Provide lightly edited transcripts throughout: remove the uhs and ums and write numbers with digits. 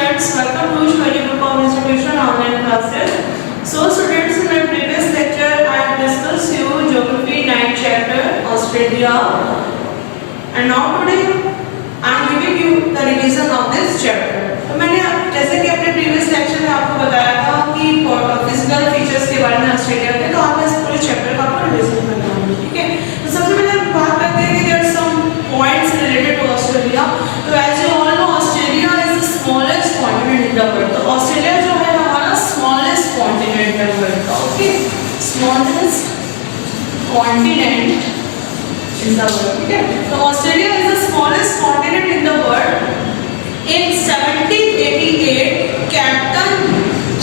students, welcome to Shwari Group of Institution online classes. So students, in my previous lecture I have discussed you Geography 9th chapter Australia, and now today I am giving you the revision of this chapter. तो मैंने जैसे कि अपने previous lecture में आपको बताया था कि physical features के बारे में ऑस्ट्रेलिया के, तो आप इस पूरे chapter का आपको revision करना है, ठीक है। तो सबसे पहले हम बात करते हैं कि there are some points related to Australia. तो as you all know, Australia is the smallest continent in the world. तो ऑस्ट्रेलिया जो है हमारा smallest continent in the world, okay, smallest continent in the world, ठीक है। तो Australia is the smallest continent in the world. In 1788, Captain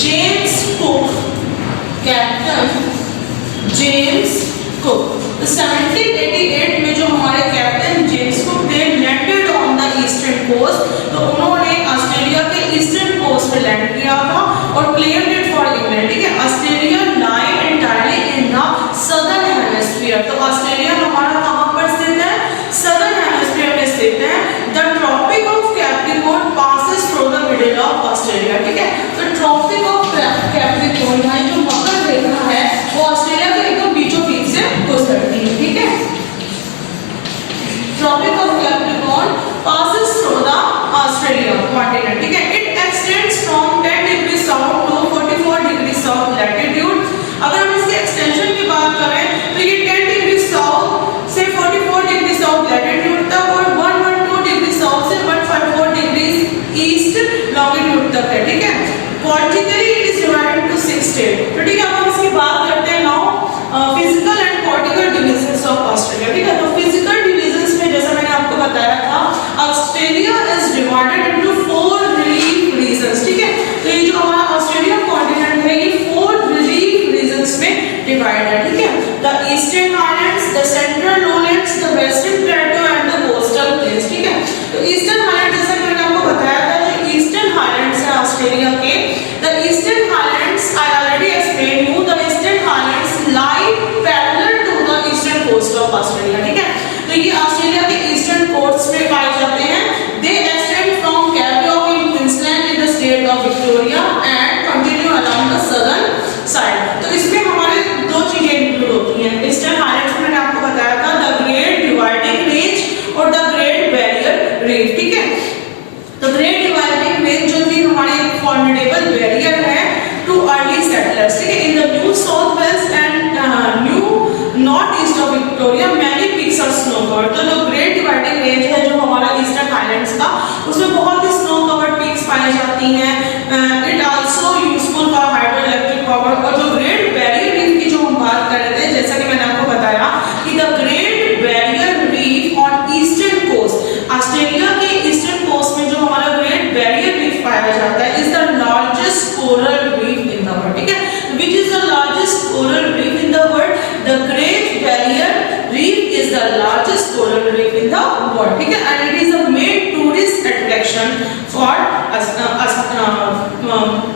James Cook, तो 1788 में जो हमारे कैप्टन जेम्स कुक ने landed on the eastern coast, तो उन्होंने ऑस्ट्रेलिया के ईस्टर्न कोस्ट पे लैंड किया था और क्लेम्ड इट फॉर इंग्लैंड, ठीक है। Australia lie entirely in the southern hemisphere, तो ऑस्ट्रेलिया हमारा कहां पर स्थित है? सदर्न हेमिस्फीयर में स्थित है। The Tropic of Capricorn passes through the middle of Australia, ठीक है। तो ट्रॉपिक ऑफ कैप्रिकॉर्न यानी जो मकर रेखा है वो ऑस्ट्रेलिया के एकदम बीचों बीच से गुजरती है, ठीक है। Tropic of Capricorn passes through the Australia continent, ठीक है। It extends from 10 degree south to 44 degree south latitude. अगर हम इसके एक्सटेंशन की बात करें तो ये 10 डिग्री साउथ से 44 डिग्री साउथ लैटिट्यूड तक और 112 डिग्री साउथ से 154 डिग्री ईस्ट लॉन्गिट्यूड तक है, ठीक है। Politically it is divided to 6 state, तो ठीक है। अब हम इसकी बात करते हैं now physical and political divisions of Australia, ठीक है। तो फिजिकल डिविजन्स में जैसा मैंने आपको बताया था, Australia is divided into 4 relief regions, ठीक है। तो ये जो हमारा ऑस्ट्रेलिया कॉन्टिनेंट है ये 4 रिलीफ रीजन्स में डिवाइड है, ठीक है। The eastern highlands, the central lowlands, the western plateau and the coastal plains, ठीक है। तो ईस्टर्न हाईलैंड जैसा मैंने आपको बताया था, जो ईस्टर्न हाईलैंड्स है ऑस्ट्रेलिया के, the eastern Highlands I already explain you, the eastern Highlands lie parallel to the eastern coast of Australia, ठीक है। तो ये ऑस्ट्रेलिया के ईस्टर्न कोस्ट में पाए जाते हैं। दे extend from cap rock in Queensland in the state of Victoria and continue along the southern side. तो इसमें हमारे दो चीजें इंक्लूड होती हैं। ईस्टर्न हाईलैंड्स में मैंने आपको बताया था द ग्रेट डिवाइडिंग रेंज और द ग्रेट बैरियर रेंज, ठीक है। तो ग्रेट डिवाइडिंग रेंज जो भी हमारे फॉर्मिडेबल बैरियर है टू अर्ली सेटलर्स, ठीक है। In the New South Wales and new north east of Victoria many peaks are snow covered. तो जो ग्रेट डिवाइडिंग रेंज है जो हमारा ईस्टर्न हाईलैंड्स का, उसमें बहुत ही स्नो कवर्ड पीक्स पाई जाती हैं। It also useful for hydro electric power. और जो ग्रेट बैरियर रीफ की जो हम बात कर रहे थे, जैसा कि मैंने आपको बताया कि the Great Barrier Reef on eastern coast, Australia के ईस्टर्न कोस्ट में जो हमारा ग्रेट बैरियर रीफ पाया जाता है is the largest coral reef in the world, ठीक है। Which is the largest coral reef in the world? The Great Barrier Reef is the largest coral reef in the world, ठीक है। And it is the main tourist attraction for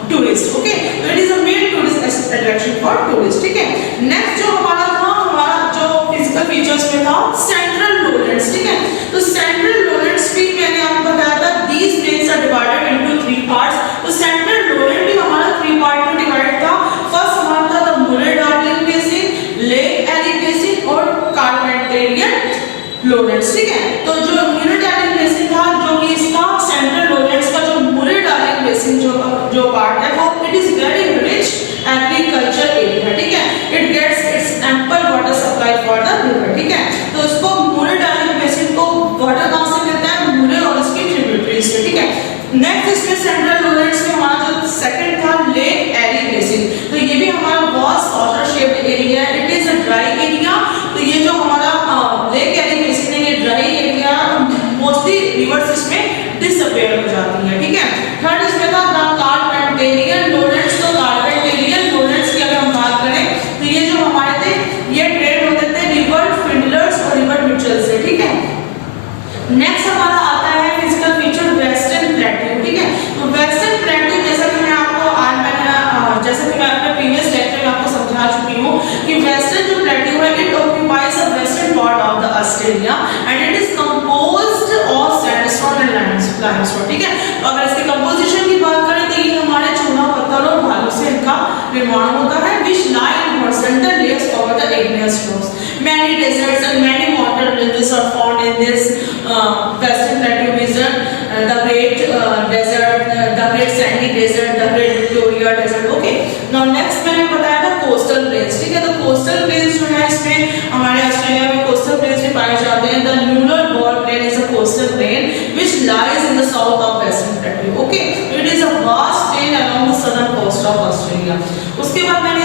tourist, okay. तो it is the main tourist attraction for tourist, ठीक है। Next जो हमारा था, हमारा जो फिजिकल फीचर्स में था सेंट्रल लोलैंड्स, ठीक है। तो सेंट्रल लोलैंड्स भी मैंने आपको बताया था these plains are divided into 3 parts. तो सेंट्रल लोलैंड भी हमारा 3 पार्ट में डिवाइड था। फर्स्ट हमारा था the Murray Darling basin, lake Eyre basin और कार्पेंटेरियन लोलैंड्स, ठीक है। तो जो मुरे-डार्लिंग बेसिन था, जो कि इसका सेंट्रल लोलैंड्स का जो मुरे-डार्लिंग बेसिन जो पार्ट है वो it is very rich agriculture area, ठीक है। It gets its ample water supply for the river, ठीक है। तो इसको मुरे-डार्लिंग बेसिन को वाटर कहां से मिलता है? मुरे और उसकी ट्रिब्यूटरीज से, ठीक है। नेक्स्ट इसमें सेंट्रल लोलैंड्स में हमारा जो सेकंड था लेक एरी बेसिन, तो ये भी हमारा वास्ट वाटर शेप्ड एरिया है। It is a dry area. तो ये जो हमारा लेक एरी बेसिन है ये ड्राई एरिया, मोस्टली रिवर्स इसमें डिसअपीयर हो जाती है, ठीक है। थर्ड इसमें था द कार्पेंटेरियन लोलैंड्स। तो कार्पेंटेरियन लोलैंड्स की अगर हम बात करें तो ये जो हमारे थे ये ट्रेड होते थे रिवर फिंडलर्स और रिवर मिचेल से, ठीक है। नेक्स्ट हमारा आता है फिजिकल फीचर वेस्टर्न प्लेट्यू, ठीक है। तो वेस्टर्न प्लेट्यू जैसा कि मैं अपने प्रीवियस लेक्चर में आपको समझा चुकी हूँ कि वेस्टर्न जो प्लेट्यू है it occupies the western part of the Australia and it is composed of sandstone sandstone and limestone, ठीक है। तो अगर इसके कंपोजिशन की बात करें तो ये हमारे चूना पत्थर और भालू से इनका निर्माण होता है, which lie in horizontal layers over the igneous floors. Many deserts and many mountain ranges are found in this western plateau region. The Great Desert, the Great Sandy Desert, the Great Victoria Desert. Okay. Now next मैंने बताया था coastal plains, ठीक है। तो coastal plains जो है इसमें हमारे ऑस्ट्रेलिया में coastal plains भी पाए जाते हैं। The Nullarbor Plain is a coastal plain which lies in the south of western plateau. Okay. It is a vast plain along the southern coast of Australia. उसके बाद मैंने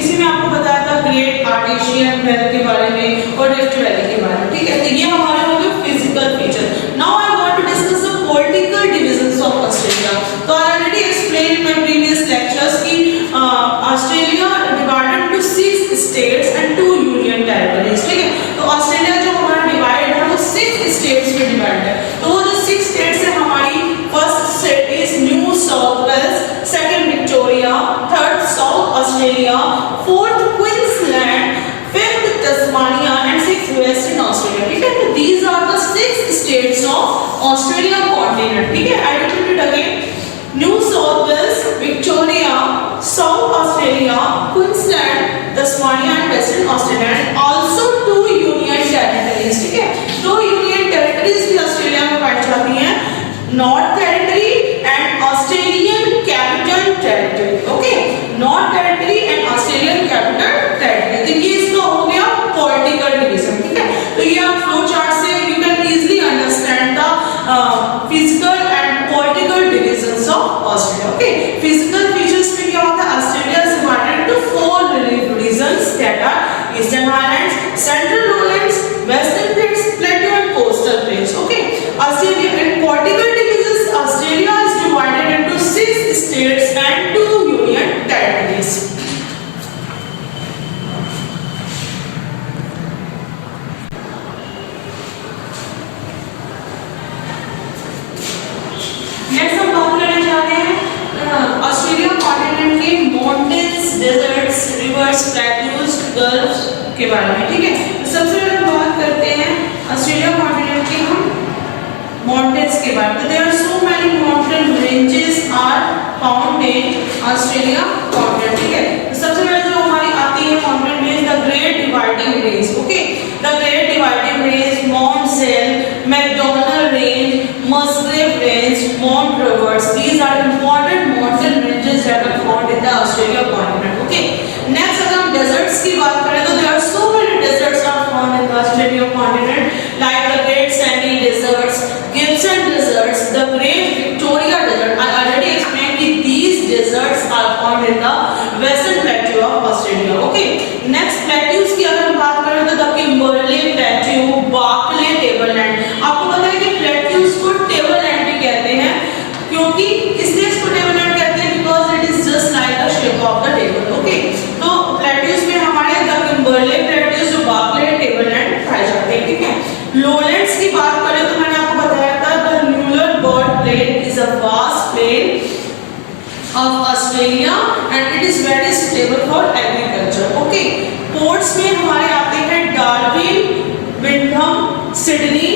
इसी में आपको बताया था ग्रेट आर्टेशियन वैली के बारे में और रिफ्ट वैली के बारे में, ठीक है। तो ये हमारे हो गए physical feature. Now I want to discuss the political divisions of Australia. तो I already explain in my previous lectures कि Australia divided into 6 states and 2 union territories, ठीक है। तो ऑस्ट्रेलिया जो हमारा डिवाइड है वो 6 स्टेट्स में डिवाइड है। तो वो जो 6 स्टेट्स है हमारी, first state is New South Wales, second Victoria, third South Australia, fourth Queensland, fifth Tasmania and sixth Western Australia, ठीक है। तो these are the 6 states of Australia continent, ठीक है। I repeat it again, New South Wales, Victoria, South Australia, Queensland, Tasmania and Western Australia and also 2 union territories, ठीक है। 2 union territories भी Australia में पाई जाती हैं, north territory and Australian capital territory, okay. North territory and Australian capital territory. तो ये इसका हो गया पॉलिटिकल डिवीजन, ठीक है। तो ये आप फ्लो चार्ट से you can easily understand the physical and political divisions of Australia, okay. Physical features में क्या होता है, Australia is divided into 4 regions that are eastern highlands, central lowlands, western plates, plateau and coastal plates, okay. Australia in political divisions Australia is divided into 6 states and 2 union territories. Next हम बात करने जा रहे हैं Australia continent के mountains, desserts, reverse, plateaus, gulfs के बारे में, ठीक है। तो सबसे पहले बात करते हैं ऑस्ट्रेलिया कॉन्टिनेंट के हम माउंटेन्स के बारे में। There are so many mountain ranges are found in Australia continent, ठीक है। तो सबसे पहले जो हमारी आती है mountain range, the great dividing range, okay. The great dividing range, mount Sale, MacDonnell range, Musgrave range, mount Roberts, these are important mountain ranges that are found in the Australia continent, okay. Next अगर हम deserts की बात करें तो there are so many deserts are found in the Australia continent like the Great Sandy Deserts, Gibson Deserts, the Great Victoria Desert. I already explained that these deserts are found in the Western Plateau of Australia, okay. Next plateaus की अगर हम बात करें तो the Kimberley Plateau, Barkly Tableland. आपको पता है कि plateaus को tableland भी कहते हैं, क्योंकि इसलिए इसको टेबललैंड कहते हैं because it is just like the shape of the table, okay. तो प्लेट्यूज में हमारे द किम्बरले प्लेट्यूज जो बार्कले टेबललैंड पाए जाते हैं, ठीक है। लोलैंड्स की बात करें तो मैंने आपको बताया था the Nullarbor plain is a vast plain of Australia and it is very suitable for agriculture, okay. Ports में हमारे आते हैं डार्विन, विंडहम, सिडनी,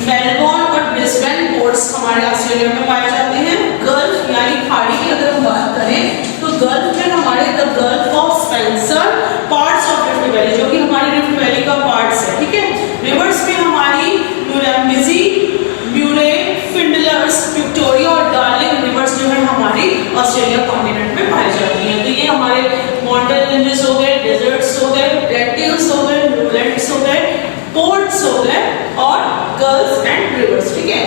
मेलबोर्न और ब्रिस्बेन पोर्ट्स हमारे ऑस्ट्रेलिया में पाए जाते हैं। गल्फ यानी खाड़ी की अगर हम बात करें तो गल्फ में हमारे the gulf of Spencer, parts of rift valley जो कि हमारी रिफ्ट वैली का पार्ट्स है, ठीक है। रिवर्स में हमारी नुरम्बिजी, ब्यूरे, फिंडलर्स, विक्टोरिया और डार्लिंग रिवर्स जो है हमारी ऑस्ट्रेलिया कॉन्टिनेंट में पाई जाती हैं। तो ये हमारे माउंटेन रेंजेस हो गए, डेजर्ट्स हो गए, प्लेट्यूज हो गए, लोलैंड्स हो गए, पोर्ट्स हो गए और गल्फ्स एंड रिवर्स, ठीक है।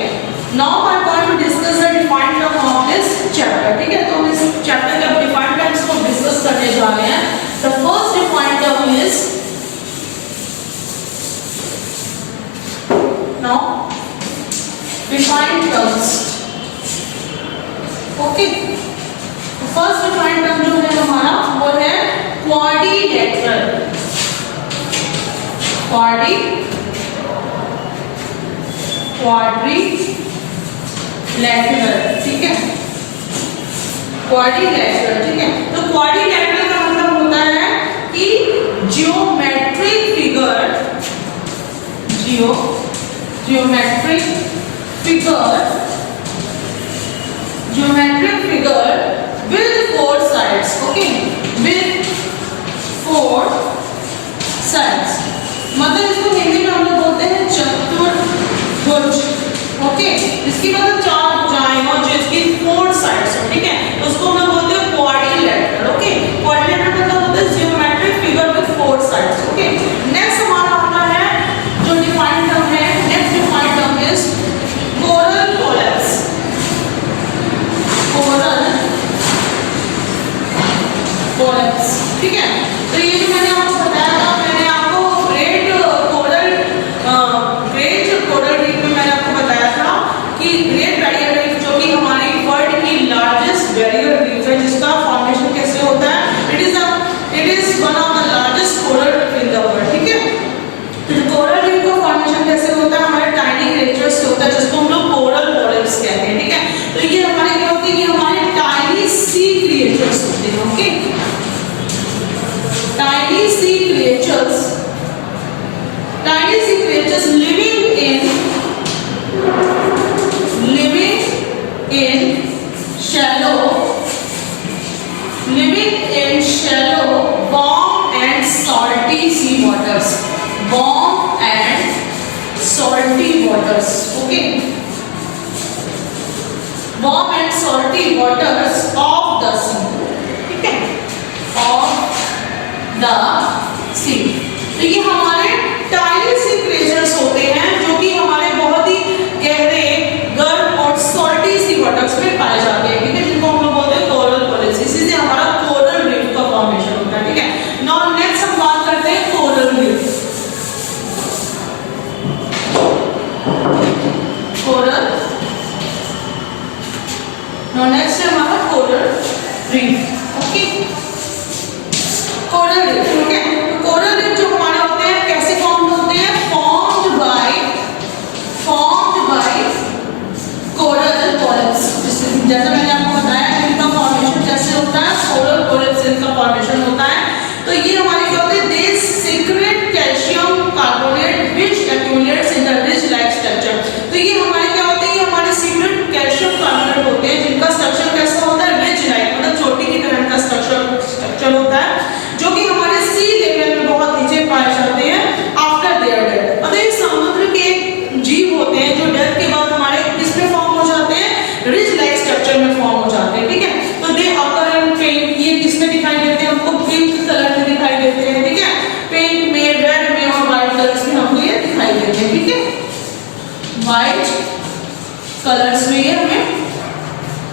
Now I want to discuss the defined term of this chapter, ठीक है। तो हम इस चैप्टर के डिफाइंड टर्म्स को डिस्कस करने जा रहे हैं। The first defined term is now defined terms, okay. First defined term जो है हमारा वो है क्वाड्रिलेटरल, क्वाड्रिलेटरल, ठीक है। क्वाड्रिलेटरल, ठीक है। तो क्वाड्रिलेटरल का मतलब होता है कि geometric figure geometric figure with four sides. Okay, with four sides. मतलब इसको हिंदी में हम लोग बोलते हैं चतुर्भुज. ओके, इसकी मतलब चार भुजाएं और जो इसकी फोर साइड्स है, ठीक है, उसको हम लोग बोलते हैं क्वाड्रिलेटरल. ओके, क्वाड्रिलेटरल मतलब होता है geometric figure with four sides. Okay, next हमारा आता है जो डिफाइंड टर्म है. Next defined term is coral collapse. Coral collapse, ठीक है. तो ये जो मैंने आपको बताया था, मैंने आपको ग्रेट कोरल रीफ में मैंने आपको बताया था कि ग्रेट बैरियर रीफ जो कि हमारी वर्ल्ड की लार्जेस्ट बैरियर रीफ है, जिसका फॉर्मेशन कैसे होता है, it is one of the largest coral reef in the world. ठीक है, तो जो कोरल रीफ का फॉर्मेशन कैसे होता है, हमारे टाइनी क्रिएचर्स से होता है, जिसको हम लोग कोरल पोलिप्स कहते हैं. ठीक है, तो ये हमारे क्या होते हैं कि हमारे टाइनी सी क्रिएचर्स होते हैं. Okay, tiny sea creatures living in shallow warm and salty sea waters. Warm and salty waters. Okay, warm and salty waters of the sea. ठीक है, of the sea. तो ये हमारे टाइनी सी क्रिएचर्स होते हैं जो कि हमारे बहुत ही गहरे गर्म और सॉल्टी सी वाटर्स में पाए जाते हैं. ठीक है, जिनको हम लोग बोलते हैं कोरल पोलिप्स. इसी से हमारा कोरल रीफ का फॉर्मेशन होता है. ठीक है, नाउ नेक्स्ट हम बात करते हैं coral reef. Coral, now next है हमारा coral reef. Okay, coral reef. ठीक है, कोरल रीफ जो हमारे होते हैं कैसे फॉर्म होते हैं, फॉर्म्ड बाय कोरल पोलिप्स. जैसा मैंने आपको बताया इनका फॉर्मेशन कैसे होता है, कोरल पोलिप्स इनका फॉर्मेशन होता है. तो ये हमारे क्या होते हैं, they secrete calcium carbonate which accumulates in the ridge like structure. तो ये हमारे क्या होते हैं, ये हमारे सीक्रेट कैल्शियम कार्बोनेट होते हैं जिनका स्ट्रक्चर कैसा होता है, रिज लाइक मतलब चोटी की तरह का स्ट्रक्चर होता है, जो कि हमारे सी लेवल में बहुत नीचे पाए जाते हैं आफ्टर देयर डेथ. मतलब ये समुद्र के जीव होते हैं जो डेथ के बाद हमारे किसमें फॉर्म हो जाते हैं, रिज लाइक स्ट्रक्चर में फॉर्म हो जाते हैं. ठीक है, तो दे अकर इन पेंट. ये किसमें दिखाई देते हैं, हमको पिंक कलर में दिखाई देते हैं. ठीक है, पिंक में, रेड में और व्हाइट कलर्स में हमको ये दिखाई देते हैं. ठीक है, व्हाइट कलर्स में ये हमें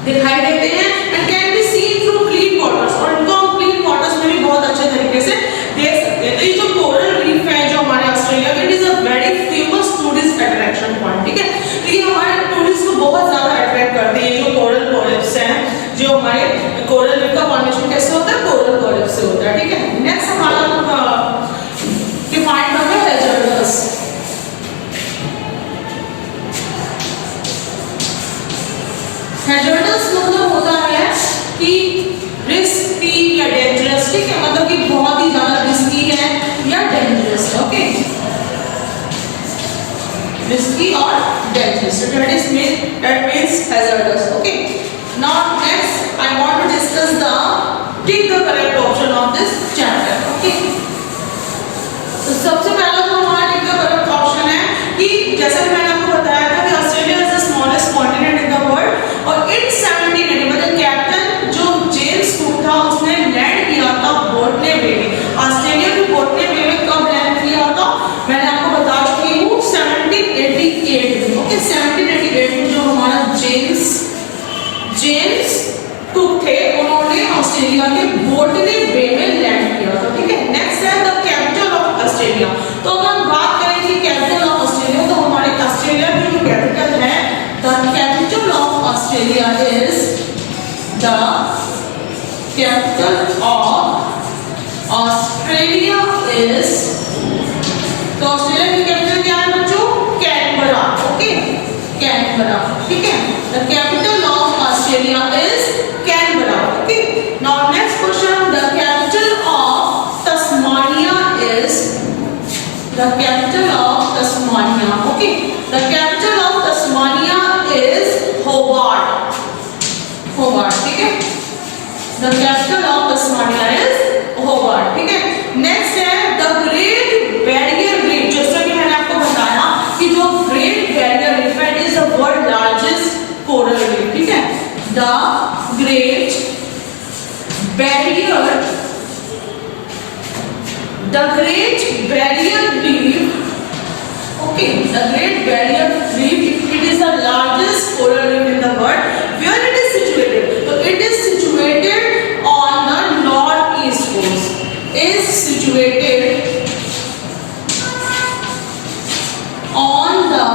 दिखाई देते हैं and can be seen through clean waters. और इनको हम क्लीन वाटर्स में भी बहुत अच्छे तरीके से देख सकते हैं. तो ये जो कोरल रीफ है जो हमारे ऑस्ट्रेलिया का, it is a very famous tourist attraction point. ठीक है, तो ये हमारे टूरिस्ट को बहुत ज्यादा अट्रैक्ट करते हैं. जो कोरल पोलिप्स हैं, जो हमारे कोरल रीफ का फॉर्मेशन कैसे होता है, कोरल पोलिप्स से होता है. ठीक है, नेक्स्ट हमारा डिफाइंड टर्म है हैजर्डस. हैजर्डस मतलब होता है कि रिस्की या डेंजरस. ठीक है, मतलब कि बहुत ही ज्यादा रिस्की है या डेंजरस. ओके, रिस्की और dangerous, that means hazardous. Okay, now next I want to discuss take the correct option of this chapter. Okay, तो सबसे पहला जो हमारा take the correct option है कि जैसा कि मैंने आपको बताया था कि Australia is the smallest continent in the world. और इन 1780 मतलब कैप्टन जो जेम्स कुक था उसने लैंड किया था बोटने बे में. ऑस्ट्रेलिया के बोटने बे में कब लैंड किया था, मैंने आपको बता चुकी हूँ 1788 में. ओके, 1788 में जो हमारा जेम्स कुक थे, उन्होंने ऑस्ट्रेलिया के बोटने बे में लैंड किया था. ठीक है, नेक्स्ट है द कैपिटल ऑफ ऑस्ट्रेलिया. तो अगर हम बात करें कि कैपिटल ऑफ ऑस्ट्रेलिया, तो हमारे ऑस्ट्रेलिया की जो कैपिटल है, the capital of Australia is the capital of Australia is, तो ऑस्ट्रेलिया की कैपिटल क्या है बच्चों, कैनबरा. Okay, Canberra. ठीक है, the capital of Australia is Canberra. Okay, now next question, the capital of Tasmania is, the capital of Tasmania. Okay, the capital of Tasmania the capital of Tasmania is Hobart, ठीक है। Next है the Great Barrier reef, जैसा कि मैंने आपको बताया कि जो ग्रेट बैरियर रीफ है is the world largest coral reef, ठीक है। The Great Barrier reef, okay, the great barrier reef, it is the largest coral reef in the world. Where it is situated? So it is situated on the northeast coast, is situated on the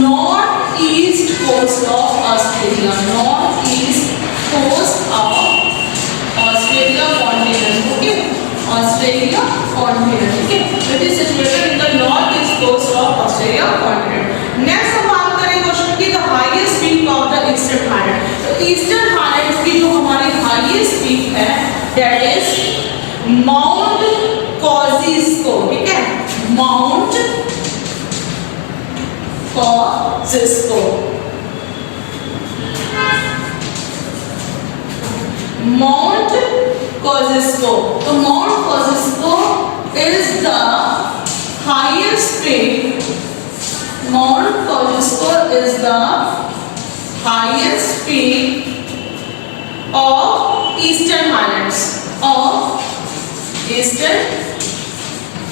northeast coast of Australia, northeast coast of Australia continent, okay, Australia continent, okay, it is situated in the northeast coast of Australia continent. Next हम बात करें question की the highest peak of the Eastern Highlands. तो Eastern Highlands की जो हमारी highest peak है that is Mount Kosciuszko, ठीक है, Mount Kosciuszko, Mount Kosciuszko. तो Mount Kosciuszko is the highest peak. Mount Kosciuszko is the highest peak of Eastern Highlands, of Eastern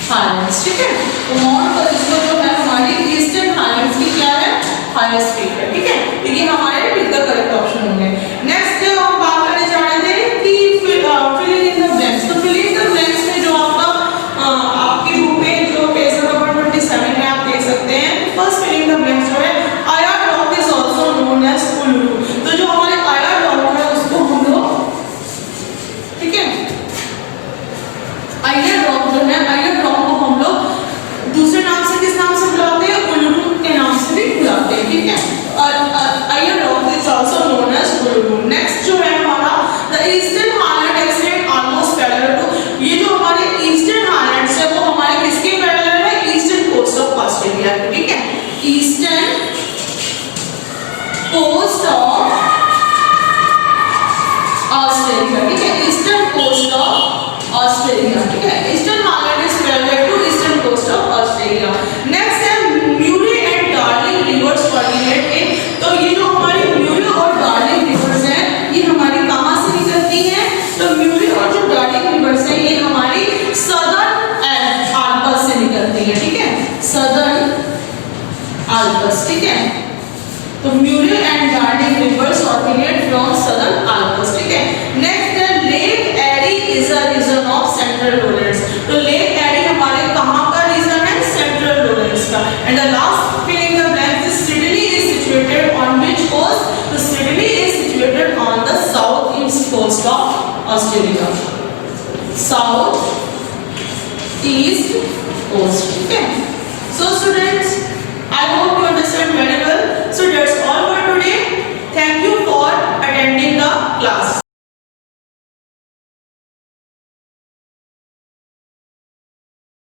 Highlands, ठीक है। तो Mount Kosciuszko जो है हमारी Eastern Highlands की क्या है, highest peak है, ठीक है। तो ये हमारे peak का करेक्ट ऑप्शन होंगे। नेक्स्ट हम बात करने जा रहे थे कि फिलिंग इन द ब्लैंक्स। तो फिलिंग इन द ब्लैंक्स में जो आपका आपकी बुक में जो पेज नंबर 27 में आप देख सकते हैं, फर्स्ट फिलिंग द ब्लैंक्स जो है Ayers rock is also known as Uluru. तो जो हमारे आयर रॉक है उसको हम लोग, ठीक है, आयर रॉक जो है, आयर रॉक को हम लोग दूसरे नाम से किस नाम से बुलाते हैं, उल्लू के नाम से भी बुलाते हैं, ठीक है। Ayers rock is also known as Uluru. Next जो है हमारा the eastern highland extend almost parallel to, ये जो हमारे ईस्टर्न हाईलैंड्स है वो हमारे किसके पैरेलल है, ईस्टर्न कोस्ट ऑफ ऑस्ट्रेलिया के, ठीक है, ईस्टर्न कोस्ट ऑफ ऑस्ट्रेलिया, ठीक है, ईस्टर्न कोस्ट ऑफ ऑस्ट्रेलिया, ठीक है। Eastern highland is parallel to eastern coast of Australia. Next है Murray and Darling rivers coordinate in. तो ये जो हमारी म्यूरे और डार्लिंग रिवर्स हैं ये हमारी कहां से निकलती हैं, तो म्यूरे और जो डार्लिंग रिवर्स हैं ये हमारी सदर्न आल्प्स से निकलती है, ठीक है, सदर्न आल्प्स, ठीक है। तो Murray and Darling rivers originate from southern Alps, ठीक है। नेक्स्ट है lake Eyre is a region of central lowlands. तो लेक एरी हमारे कहां का रीजन है, सेंट्रल लोलैंड्स का। And the last filling the blanks is Sydney is situated on which coast, तो Sydney is situated on the south east coast of Australia, south east coast, ठीक है। So students